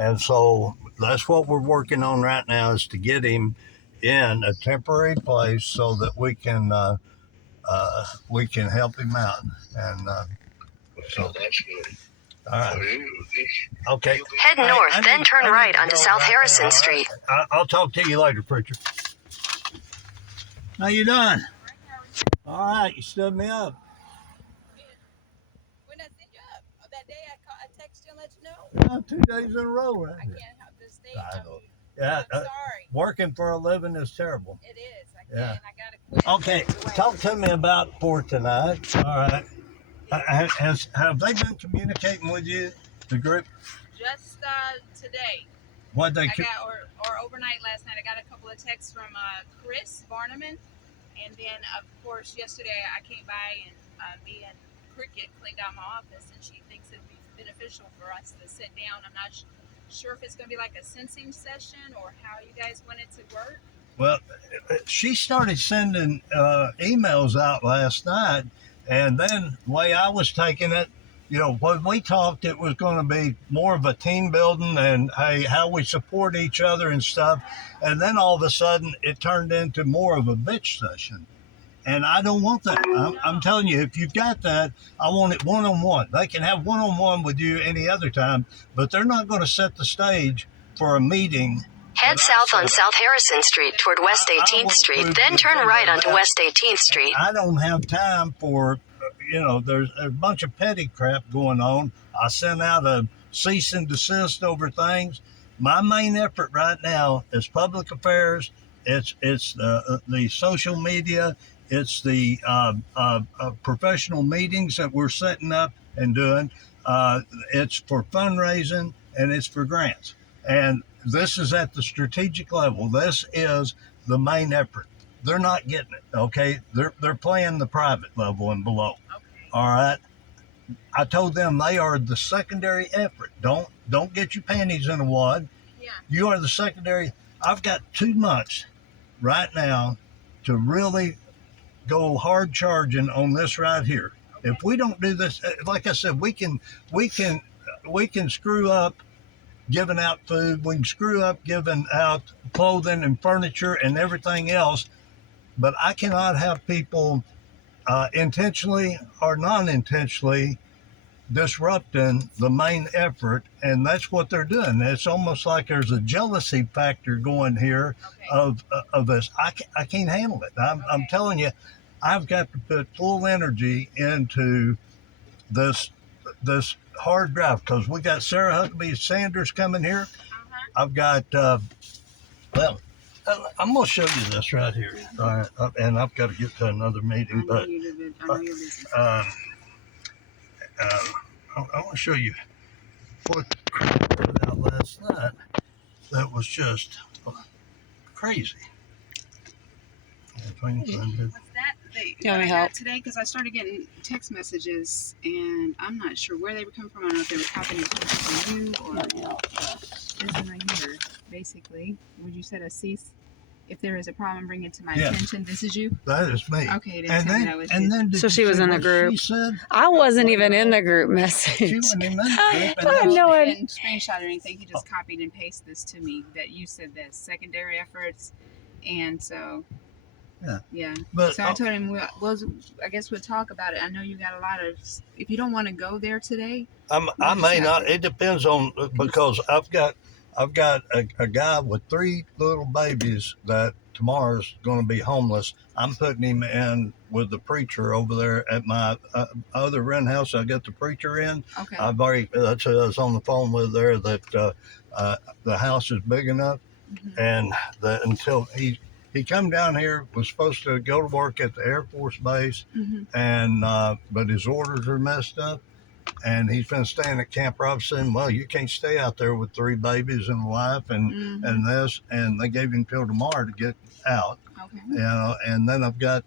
And so that's what we're working on right now is to get him in a temporary place so that we can help him out. And so that's good. All right. Okay. Head north, then turn right onto South Harrison now. Street. I'll talk to you later, preacher. How you doing? All right, you stood me up. When I sent you up that day, I texted you and let you know. 2 days in a row, right? I can't help this day. Yeah, I'm sorry. Working for a living is terrible. It is. I can't. Yeah. I gotta quit. Okay, talk to me about for tonight. All right. Have they been communicating with you, the group? Just today. What they? Or overnight last night. I got a couple of texts from Chris Barneman, and then of course yesterday I came by and me and Cricket cleaned out my office, and she thinks it'd be beneficial for us to sit down. I'm not sure if it's going to be like a sensing session or how you guys want it to work. Well, she started sending emails out last night, and then the way I was taking it, when we talked, it was going to be more of a team building and hey, how we support each other and stuff. And then all of a sudden, it turned into more of a bitch session. And I don't want that. I'm telling you, if you've got that, I want it one-on-one. They can have one-on-one with you any other time, but they're not going to set the stage for a meeting. Head south on South Harrison Street toward West 18th Street, then turn right onto West 18th Street. I don't have time for, there's a bunch of petty crap going on. I sent out a cease and desist over things. My main effort right now is public affairs. It's the social media. It's the professional meetings that we're setting up and doing. It's for fundraising and it's for grants. And this is at the strategic level. This is the main effort. They're not getting it, okay? They're playing the private level and below. Okay. All right. I told them they are the secondary effort. Don't get your panties in a wad. Yeah. You are the secondary. I've got 2 months right now to really go hard charging on this right here. Okay. If we don't do this, like I said, we can screw up giving out food. We can screw up giving out clothing and furniture and everything else. But I cannot have people intentionally or non-intentionally disrupting the main effort, and that's what they're doing. It's almost like there's a jealousy factor going here. Okay. of this. I can't handle it. I'm telling you, I've got to put full energy into this hard drive because we got Sarah Huckabee Sanders coming here. I've got I'm going to show you this right here. All right, and I've got to get to another meeting, but I want to show you what I put out last night that was just crazy. What's that? You want me to help? Today, because I started getting text messages, and I'm not sure where they were coming from. I don't know if they were copying it from you or this one right here. Basically, would you said a cease? If there is a problem, bring it to my attention. This is you? That is me. Okay, then tell me that was you. So she was in the group. She said? I wasn't even in the group message. She wasn't in that group. I had no He idea. didn't screenshot or anything. He just copied and pasted this to me that you said that secondary efforts, and so yeah. But so I told him, I guess we'll talk about it. I know you got a lot of. If you don't want to go there today, I may not. It depends on because I've got a guy with 3 little babies that tomorrow's going to be homeless. I'm putting him in with the preacher over there at my other rent house. I got the preacher in. okay. I've already. That's who I was on the phone with there. That the house is big enough, and that until he come down here, was supposed to go to work at the Air Force Base, and but his orders are messed up, and he's been staying at Camp Robinson. Well, you can't stay out there with 3 babies and a wife and this, and they gave him till tomorrow to get out. Okay. And then I've got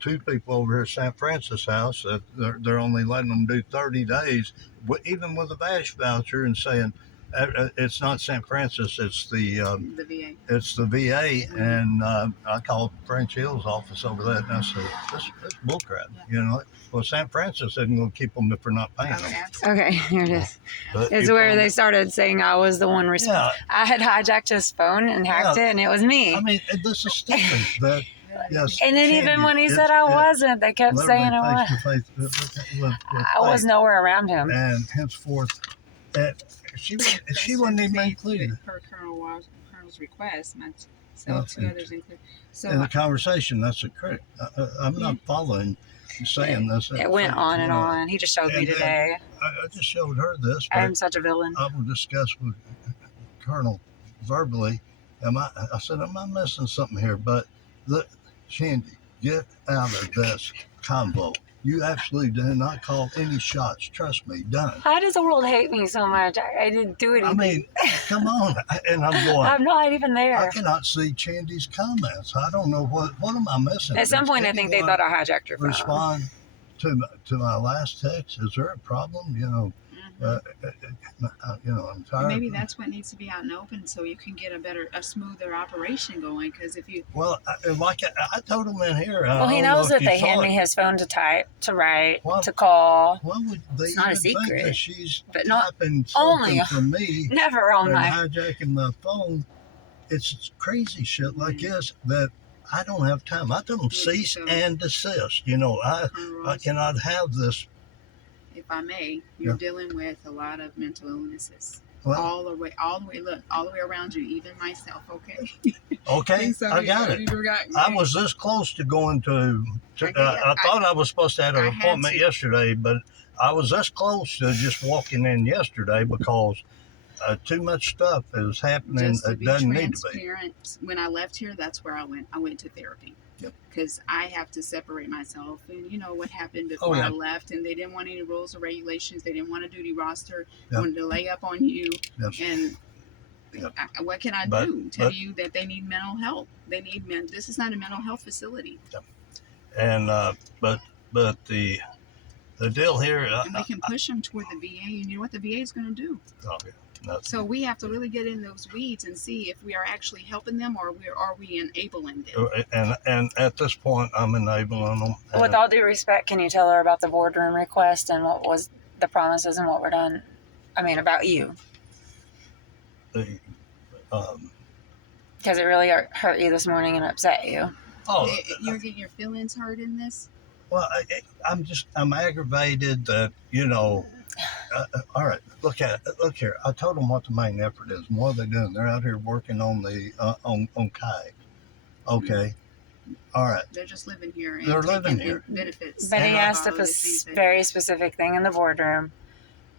2 people over here at St. Francis House that they're only letting them do 30 days, even with a VASH voucher, and saying, It's not St. Francis. The VA. It's the VA, and I called French Hill's office over that, and I said, "This bullcrap." Yeah. You know, well, St. Francis isn't going to keep them if they're not paying them. Absolutely. Okay, here it is. But It's you where call they them- started saying I was the one responsible. Yeah, I had hijacked his phone and hacked it, and it was me. I mean, this is stupid. That yes, And then even Candy, when he it's- said I it- wasn't, they kept literally saying I face was. to face with I was fate. nowhere around him. And henceforth, that she wasn't even included Per Colonel's request, myself, two Yeah. others included. So in the conversation. That's a correct. I'm not following saying this. It went on and You know, on. He just showed me And then- today. I just showed her this, but I'm such a villain. I will discuss with Colonel verbally. I said, am I missing something here? But look, Shandy, get out of this convo. You absolutely did not call any shots. Trust me, done. Why does the world hate me so much? I didn't do anything. I mean, come on. And I'm going, I'm not even I there. cannot see Chandy's comments. I don't know what am I missing. At some point, I think they thought I hijacked your phone. Respond to my last text. Is there a problem? You know, I'm tired. maybe that's what needs to be out in the open, so you can get a smoother operation going. Because if you Well, I told him in here. Well, he knows that they hand me his phone to type, to write, to call. Why would they It's not a even think secret, that she's but not typing only- something from me Never on and my. hijacking my phone? It's crazy shit like this that I don't have time. I told them cease So- and desist. You know, I cannot have this. if I may, you're Yeah. dealing with a lot of mental illnesses. Well, all the way, look, all the way around you, even myself. Okay. okay, So I got it. I was this close to going to I thought I was supposed to have I an had appointment to. yesterday, but I was this close to just walking in yesterday because too much stuff is happening Just to that be doesn't need to be. transparent, when I left here, that's where I went. I went to therapy. Yep. Because I have to separate myself, and you know what happened before yeah. I left, and they didn't want any rules or regulations. They didn't want a duty roster. Yep. Wanted to lay up on you, Yep. and Yep. what can I But- do? Tell but- you that they need mental health. They need This is not a mental health facility, And but the deal here. and we can push them toward the VA. And you know what the VA is going to do? So we have to really get in those weeds and see if we are actually helping them, or are we enabling them? And at this point, I'm enabling them. With all due respect, can you tell her about the boardroom request and what was the promises and what were done? I mean, about you. The, Because it really hurt you this morning and upset you. You're getting your feelings hurt in this. Well, I'm aggravated that, you know, all right, look here. I told them what the main effort is. And what are they doing? They're out here working on the, on kayak. Okay. All right. They're just living here. And They're living taking here. Benefits. But he And asked a All the things that- very specific thing in the boardroom.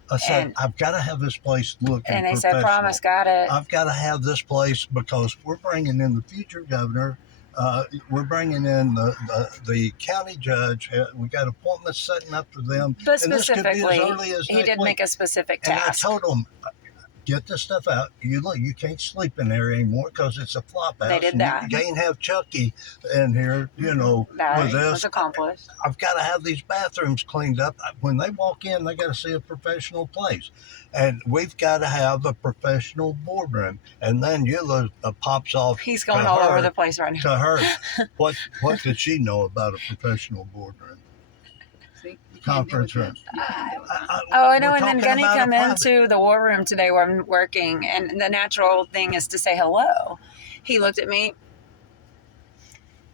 I said, And- I've got to have this place looking And they professional. said, promise, got it. I've got to have this place because we're bringing in the future governor. We're bringing in the county judge. We got appointments setting up for them. But And this could be as specifically, early as he next did week. make a specific And I task. told them, get this stuff out. You can't sleep in there anymore because it's a flop house. They did and that. You can't have Chucky in here, you know, That with was this. accomplished. I've got to have these bathrooms cleaned up. When they walk in, they got to see a professional place. And we've got to have a professional boardroom. And then Eula pops off He's going to all her- over the place right now. to her. What did she know about a professional boardroom? See, you can't Conference deal with room. that. You can't deal with that. Oh, I know. We're And then talking Gunny about a come private- into the war room today where I'm working, and the natural thing is to say hello. He looked at me.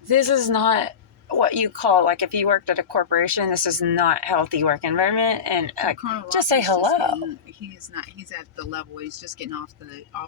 This is not what you call, like, if you worked at a corporation, this is not healthy work environment. And Colonel just say Ross is hello. he's not. He's at the level. He's just getting off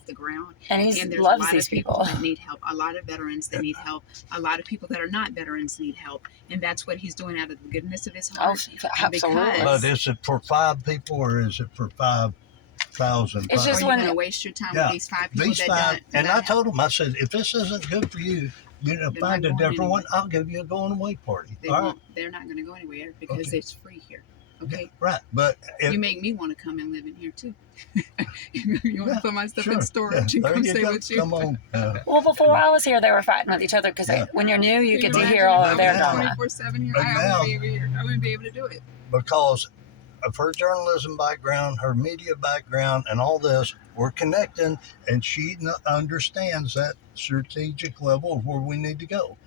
the ground. and he And there's loves a lot these of people people. that need help. A lot of veterans that need help. A lot of people that are not veterans need help. And that's what he's doing out of the goodness of his Oh, heart. absolutely. But is it for 5 people or is it for 5,000? It's Are just you when- going to waste your time Yeah, with these 5 people These that 5, don't? and that I told them, I said, if this isn't good for you, you know, They're find not a going different one. anywhere. I'll give you a going away party. They All right, won't. They're not going to go anywhere because Okay. it's free here. Okay. right. But if, You make me want to come and live in here too. You want Yeah, to put my stuff sure, in storage and there come you stay go. with you. Come on. Well, before I was here, they were fighting with each other because Yeah. when you're new, you get to imagine hear all if of I their was now- drama. 24/7 here. But I now- wouldn't be able to do it. Because of her journalism background, her media background, and all this, we're connecting, and she understands that strategic level of where we need to go.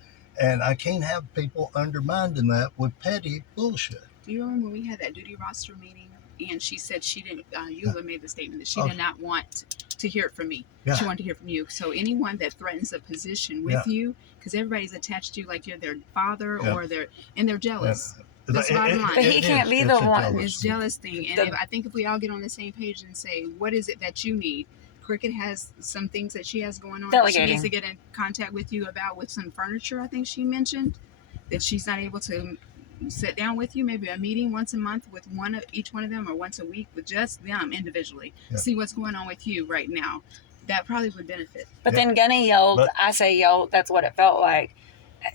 And I can't have people undermining that with petty bullshit. Do you remember when we had that duty roster meeting and she said she didn't, Eula made the statement that she did not want to hear it from me. Yeah. She wanted to hear from you. So anyone that threatens a position with you, because everybody's attached to you like you're their father or they're jealous. That's bottom line. But he can't be the one. It's jealous thing. And I think if we all get on the same page and say, what is it that you need? Cricket has some things that she has going on. Delegating. She needs to get in contact with you about with some furniture, I think she mentioned, that she's not able to sit down with you, maybe a meeting once a month with each one of them, or once a week with just them individually. See what's going on with you right now. That probably would benefit. But then Gunny yelled, that's what it felt like.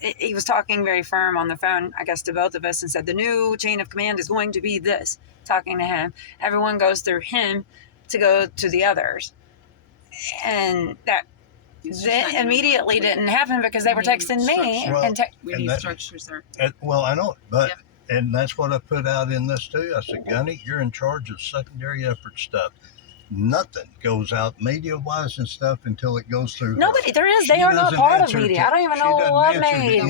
He was talking very firm on the phone, I guess, to both of us, and said the new chain of command is going to be this, talking to him. Everyone goes through him to go to the others. And that immediately didn't happen because they were texting me. We need structure, sir. Well, I know, but and that's what I put out in this too. I said, Gunny, you're in charge of secondary effort stuff. Nothing goes out media-wise and stuff until it goes through. Nobody, they are not part of media. I don't even know what made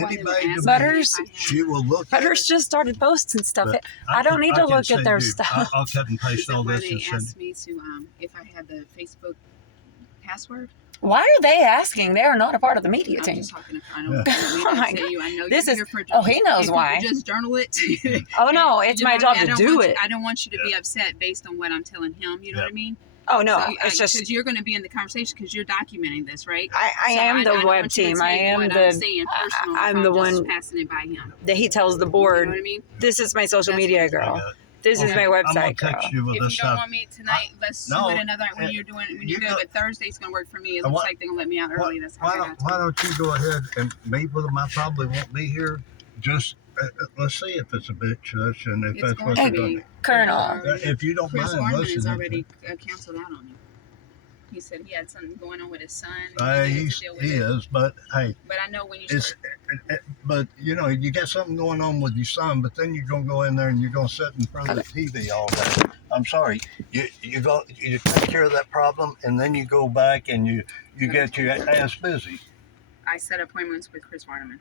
Butters. She will look. Butters just started posting stuff. I don't need to look at their stuff. I'll cut and paste all this. They asked me to if I had the Facebook password. Why are they asking? They are not a part of the media team. I'm just talking to, I know this you're is. here for He knows why. Just journal it. Oh no, it's my job to do it. I don't want you to be upset based on what I'm telling him. You know what I mean? Oh no, so, it's just because you're going to be in the conversation because you're documenting this, right? I am the web team. I am I'm the one passing it by him. That he tells the board. You know what I mean? This is my social media girl. This is my website girl. If you don't want me tonight, let's do it another when you're doing when you go. But Thursday's going to work for me. It looks like they're going to let me out early. Why don't you go ahead and meet with them? I probably won't be here. Just let's see if it's a bitch session. If that's what they're doing. Colonel, if you don't Chris mind, listen. Chris already canceled out on you. He said he had something going on with his son. He is, but hey. But I know when you start. But you know, you got something going on with your son, but then you're gonna go in there and you're gonna sit in front of the TV all day. I'm sorry, you take care of that problem, and then you go back and you get your ass busy. I set appointments with Chris Vardaman.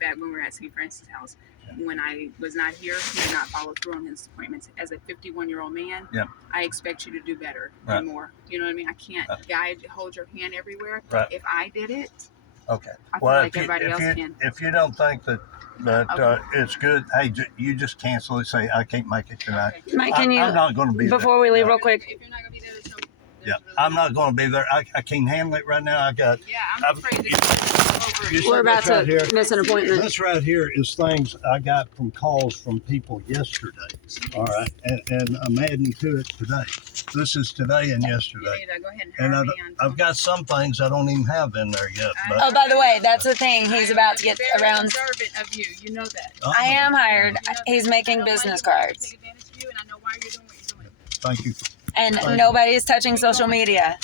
Back when we were at St. Francis House. When I was not here, he did not follow through on his appointments. As a 51-year-old man, I expect you to do better and more. You know what I mean? I can't hold your hand everywhere. If I did it, I feel like everybody else can. If you don't think that it's good, hey, you just cancel it. Say, I can't make it tonight. Okay. Mike, I'm not going to be there. Before we leave real quick. If you're not going to be there, I'm not going to be there. I can't handle it right now. I'm afraid that we're about to miss an appointment. This right here is things I got from calls from people yesterday. All right, and I'm adding to it today. This is today and yesterday. You need to go ahead and hire me on I've got some things I don't even have in there yet. But oh, by the way, that's the thing. He's about to get around. Observant of you. You know that. I am hired. He's making business cards. Take advantage of you, and I know why you're doing what you're doing. Thank you. And nobody's touching social media.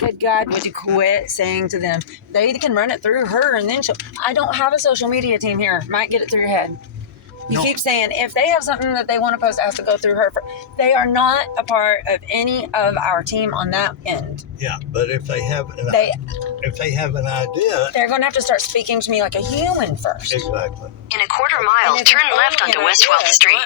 Good God, would you quit saying to them, they can run it through her and then I don't have a social media team here. Might get it through your head. You keep saying, if they have something that they want to post, it has to go through her. They are not a part of any of our team on that end. Yeah, but if they have an idea, they're going to have to start speaking to me like a human first. Exactly. In a quarter mile, turn left onto West 12th Street.